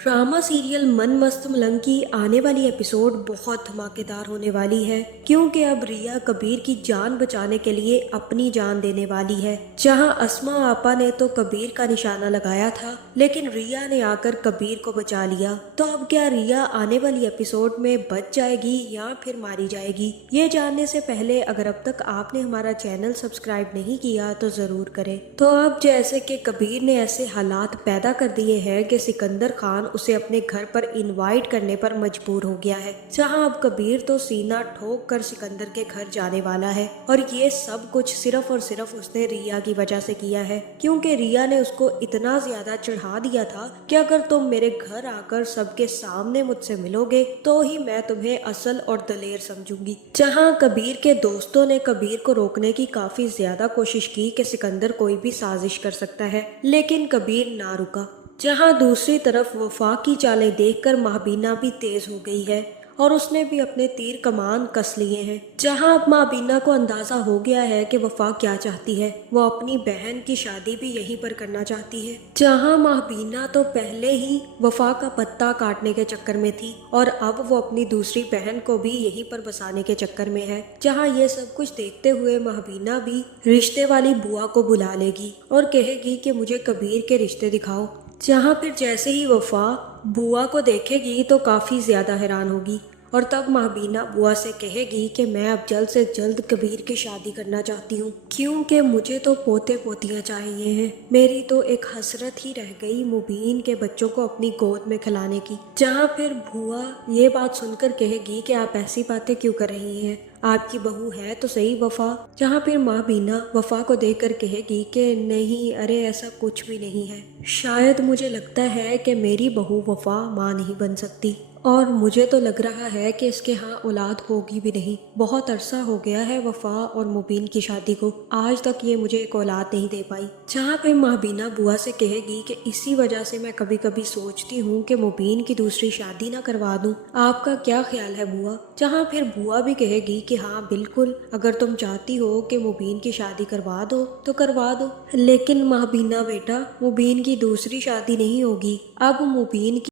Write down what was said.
Drama serial मन मस्त मलंग की आने वाली एपिसोड बहुत धमाकेदार होने वाली है, क्योंकि अब रिया कबीर की जान बचाने के लिए अपनी जान देने वाली है। जहां अस्मा आपा ने तो कबीर का निशाना लगाया था, लेकिन रिया ने आकर कबीर को बचा लिया। तो अब क्या रिया आने वाली एपिसोड में बच जाएगी या फिर मारी जाएगी? ये जानने से पहले अगर अब तक आपने हमारा चैनल सब्सक्राइब नहीं किया तो जरूर करें। तो अब जैसे कि कबीर ने ऐसे हालात पैदा कर दिए हैं कि सिकंदर खान उसे अपने घर पर इनवाइट करने पर मजबूर हो गया है। जहां अब कबीर तो सीना ठोक कर सिकंदर के घर जाने वाला है, और ये सब कुछ सिर्फ और सिर्फ उसने रिया की वजह से किया है, क्योंकि रिया ने उसको इतना ज्यादा चढ़ा दिया था कि अगर तुम मेरे घर आकर सबके सामने मुझसे मिलोगे तो ही मैं तुम्हें असल और दलेर समझूंगी। जहां कबीर के दोस्तों ने कबीर को रोकने की काफी ज्यादा कोशिश की कि सिकंदर कोई भी साजिश कर सकता है, लेकिन कबीर ना रुका। जहां दूसरी तरफ वफा की चालें देखकर महबीना भी तेज हो गई है और उसने भी अपने तीर कमान कस लिए हैं। जहां अब महबीना को अंदाजा हो गया है कि वफा क्या चाहती है, वो अपनी बहन की शादी भी यहीं पर करना चाहती है। जहां महबीना तो पहले ही वफा का पत्ता काटने के चक्कर में थी और अब वो अपनी दूसरी बहन को भी यहीं पर बसाने के चक्कर में है। जहां ये सब कुछ देखते हुए महबीना भी रिश्ते वाली बुआ को बुला लेगी और कहेगी कि मुझे कबीर के रिश्ते दिखाओ। जहाँ फिर जैसे ही वफा बुआ को देखेगी तो काफ़ी ज़्यादा हैरान होगी, और तब महबीना बुआ से कहेगी कि मैं अब जल्द से जल्द कबीर की शादी करना चाहती हूँ, क्योंकि मुझे तो पोते पोतियाँ चाहिए हैं। मेरी तो एक हसरत ही रह गई मुबीन के बच्चों को अपनी गोद में खिलाने की। जहाँ फिर बुआ ये बात सुनकर कहेगी कि आप ऐसी बातें क्यों कर रही हैं, आपकी बहू है तो सही वफा। जहाँ फिर महबीना वफा को देखकर कहेगी कि नहीं, अरे ऐसा कुछ भी नहीं है, शायद मुझे लगता है कि मेरी बहू वफा माँ नहीं बन सकती, और मुझे तो लग रहा है कि इसके यहाँ औलाद होगी भी नहीं। बहुत अरसा हो गया है वफा और मुबीन की शादी को, आज तक ये मुझे एक औलाद नहीं दे पाई। जहाँ पे महबीना बुआ से कहेगी कि इसी वजह से मैं कभी कभी सोचती हूँ कि मुबीन की दूसरी शादी ना करवा दूँ, आपका क्या ख्याल है बुआ? जहाँ फिर बुआ भी कहेगी कि हाँ बिल्कुल, अगर तुम चाहती हो कि मुबीन की शादी करवा दो तो करवा दो, लेकिन महबीना बेटा, मुबीन की दूसरी शादी नहीं होगी। अब मुबीन की